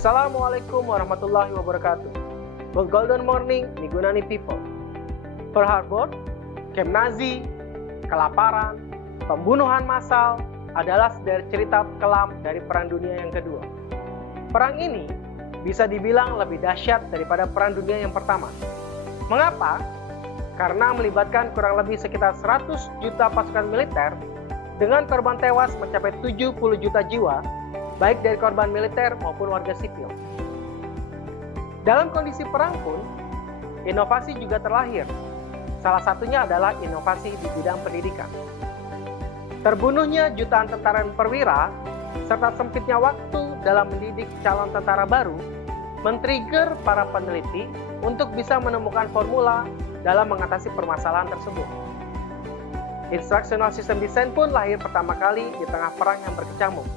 Assalamualaikum warahmatullahi wabarakatuh. Good golden morning, Migunani people. Pearl Harbor, Camp Nazi, kelaparan, pembunuhan massal adalah sederet cerita kelam dari Perang Dunia yang kedua. Perang ini bisa dibilang lebih dahsyat daripada Perang Dunia yang pertama. Mengapa? Karena melibatkan kurang lebih sekitar 100 juta pasukan militer dengan korban tewas mencapai 70 juta jiwa, baik dari korban militer maupun warga sipil. Dalam kondisi perang pun, inovasi juga terlahir. Salah satunya adalah inovasi di bidang pendidikan. Terbunuhnya jutaan tentara dan perwira, serta sempitnya waktu dalam mendidik calon tentara baru, men-trigger para peneliti untuk bisa menemukan formula dalam mengatasi permasalahan tersebut. Instructional System Design pun lahir pertama kali di tengah perang yang berkecamuk.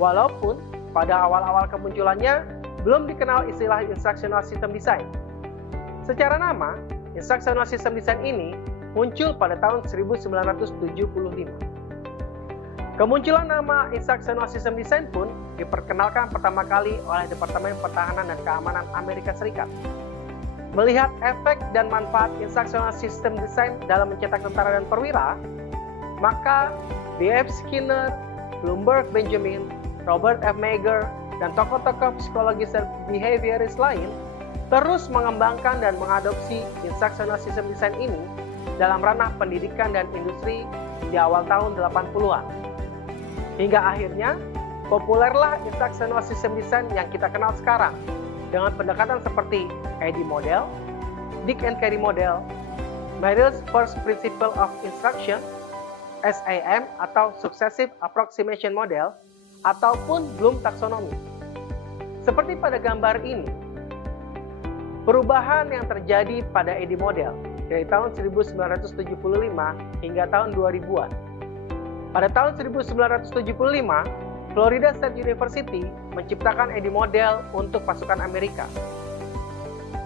Walaupun pada awal-awal kemunculannya belum dikenal istilah Instructional System Design. Secara nama, Instructional System Design ini muncul pada tahun 1975. Kemunculan nama Instructional System Design pun diperkenalkan pertama kali oleh Departemen Pertahanan dan Keamanan Amerika Serikat. Melihat efek dan manfaat Instructional System Design dalam mencetak tentara dan perwira, maka B.F. Skinner, Bloomberg Benjamin, Robert F. Meagher, dan tokoh-tokoh psikologis dan behavioris lain terus mengembangkan dan mengadopsi Instructional System Design ini dalam ranah pendidikan dan industri di awal tahun 80-an. Hingga akhirnya, populerlah Instructional System Design yang kita kenal sekarang dengan pendekatan seperti AD Model, Dick and Carey Model, Merrill's First Principle of Instruction, SAM atau Successive Approximation Model, ataupun Bloom Taxonomy. Seperti pada gambar ini, perubahan yang terjadi pada AD Model dari tahun 1975 hingga tahun 2000-an. Pada tahun 1975, Florida State University menciptakan AD Model untuk pasukan Amerika.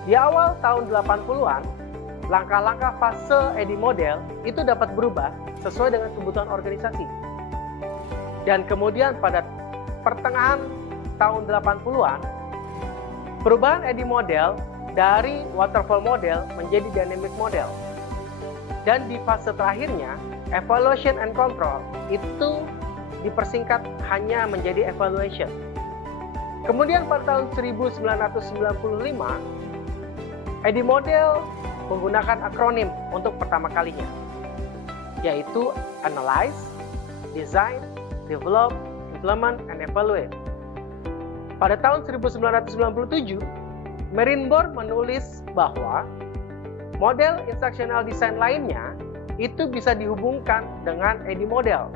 Di awal tahun 80-an, langkah-langkah fase AD Model itu dapat berubah sesuai dengan kebutuhan organisasi. Dan kemudian pada pertengahan tahun 80-an, perubahan AD Model dari Waterfall Model menjadi Dynamic Model. Dan di fase terakhirnya, Evaluation and Control itu dipersingkat hanya menjadi Evaluation. Kemudian pada tahun 1995, AD Model menggunakan akronim untuk pertama kalinya, yaitu Analyze, Design, Develop, Implement, and Evaluate. Pada tahun 1997, Marinborn menulis bahwa model instructional design lainnya itu bisa dihubungkan dengan AD Model.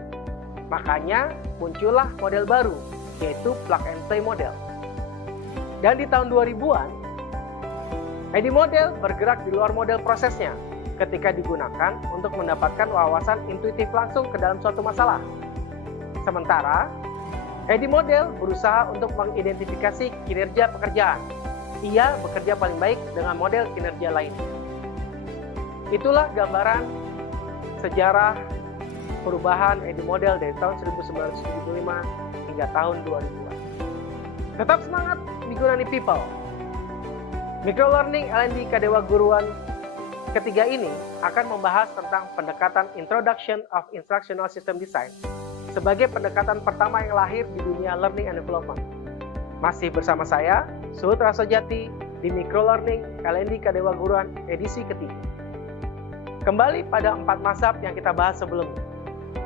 Makanya muncullah model baru, yaitu Plug and Play Model. Dan di tahun 2000-an, AD Model bergerak di luar model prosesnya ketika digunakan untuk mendapatkan wawasan intuitif langsung ke dalam suatu masalah. Sementara, AD Model berusaha untuk mengidentifikasi kinerja pekerjaan. Ia bekerja paling baik dengan model kinerja lainnya. Itulah gambaran sejarah perubahan AD Model dari tahun 1975 hingga tahun 2000-an. Tetap semangat, Migunani people! Microlearning L&D Kadewa Guruan ketiga ini akan membahas tentang pendekatan Introduction of Instructional System Design sebagai pendekatan pertama yang lahir di dunia learning and development. Masih bersama saya, Suhud Rasojati di Microlearning L&D Kadewa Guruan edisi ketiga. Kembali pada 4 mazhab yang kita bahas sebelumnya.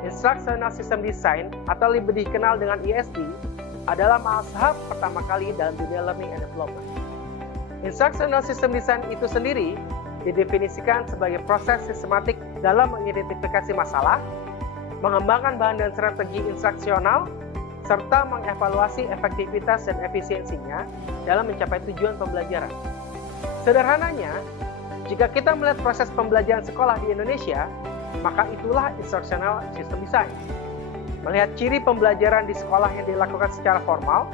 Instructional System Design atau lebih dikenal dengan ISD adalah mazhab pertama kali dalam dunia learning and development. Instructional System Design itu sendiri didefinisikan sebagai proses sistematik dalam mengidentifikasi masalah, mengembangkan bahan dan strategi instruksional, serta mengevaluasi efektivitas dan efisiensinya dalam mencapai tujuan pembelajaran. Sederhananya, jika kita melihat proses pembelajaran sekolah di Indonesia, maka itulah Instructional System Design. Melihat ciri pembelajaran di sekolah yang dilakukan secara formal,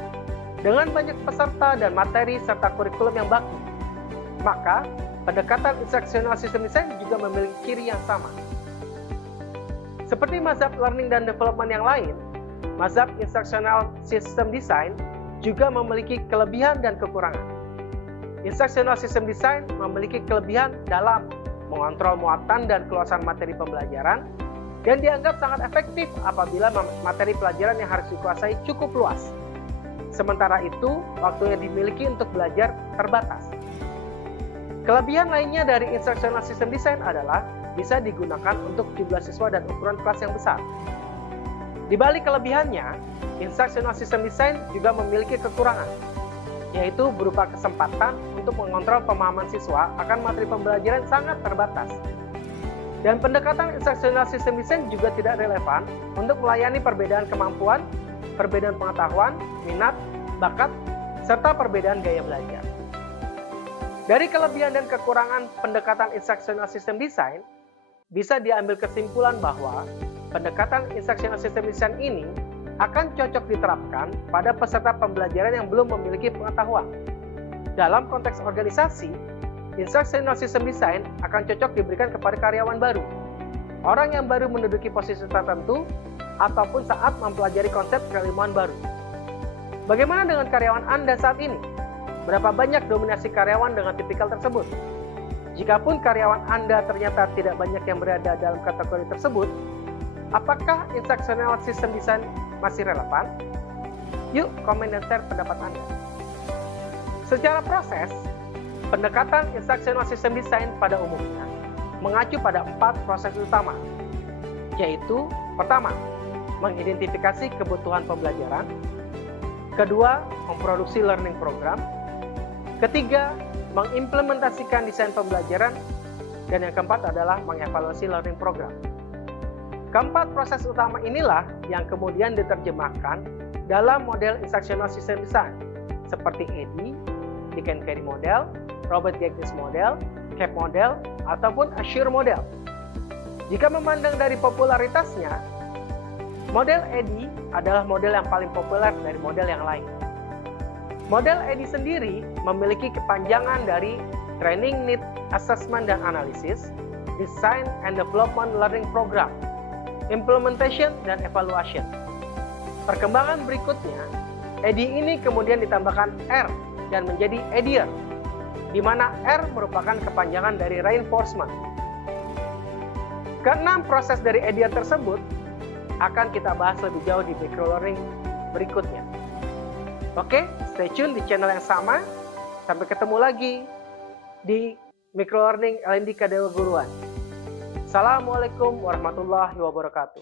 dengan banyak peserta dan materi serta kurikulum yang baku, maka pendekatan Instructional System Design juga memiliki ciri yang sama. Seperti mazhab learning dan development yang lain, mazhab Instructional System Design juga memiliki kelebihan dan kekurangan. Instructional System Design memiliki kelebihan dalam mengontrol muatan dan keluasan materi pembelajaran dan dianggap sangat efektif apabila materi pelajaran yang harus dikuasai cukup luas. Sementara itu, waktu yang dimiliki untuk belajar terbatas. Kelebihan lainnya dari Instructional System Design adalah bisa digunakan untuk jumlah siswa dan ukuran kelas yang besar. Di balik kelebihannya, Instructional System Design juga memiliki kekurangan, yaitu berupa kesempatan untuk mengontrol pemahaman siswa akan materi pembelajaran sangat terbatas. Dan pendekatan Instructional System Design juga tidak relevan untuk melayani perbedaan kemampuan, perbedaan pengetahuan, minat, bakat, serta perbedaan gaya belajar. Dari kelebihan dan kekurangan pendekatan Instructional System Design, bisa diambil kesimpulan bahwa pendekatan Instructional System Design ini akan cocok diterapkan pada peserta pembelajaran yang belum memiliki pengetahuan. Dalam konteks organisasi, Instructional System Design akan cocok diberikan kepada karyawan baru, orang yang baru menduduki posisi tertentu, ataupun saat mempelajari konsep keilmuan baru. Bagaimana dengan karyawan Anda saat ini? Berapa banyak dominasi karyawan dengan tipikal tersebut? Jikapun karyawan Anda ternyata tidak banyak yang berada dalam kategori tersebut, apakah Instructional System Design masih relevan? Yuk, komen dan share pendapat Anda. Secara proses, pendekatan Instructional System Design pada umumnya mengacu pada 4 proses utama, yaitu pertama, mengidentifikasi kebutuhan pembelajaran, kedua, memproduksi learning program, ketiga, mengimplementasikan desain pembelajaran, dan yang keempat adalah mengevaluasi learning program. Keempat proses utama inilah yang kemudian diterjemahkan dalam model Instructional System Design, seperti EDI, Dick and Carey model, Robert Gates model, CAP model, ataupun Assure model. Jika memandang dari popularitasnya, model EDI adalah model yang paling populer dari model yang lain. Model EDI sendiri memiliki kepanjangan dari Training Need Assessment dan Analysis, Design and Development Learning Program, Implementation dan Evaluation. Perkembangan berikutnya, EDI ini kemudian ditambahkan R dan menjadi EDIR, di mana R merupakan kepanjangan dari Reinforcement. Keenam proses dari EDIR tersebut akan kita bahas lebih jauh di microlearning berikutnya. Oke, stay tune di channel yang sama. Sampai ketemu lagi di microlearning LND Kadewa Guruan. Assalamualaikum warahmatullahi wabarakatuh.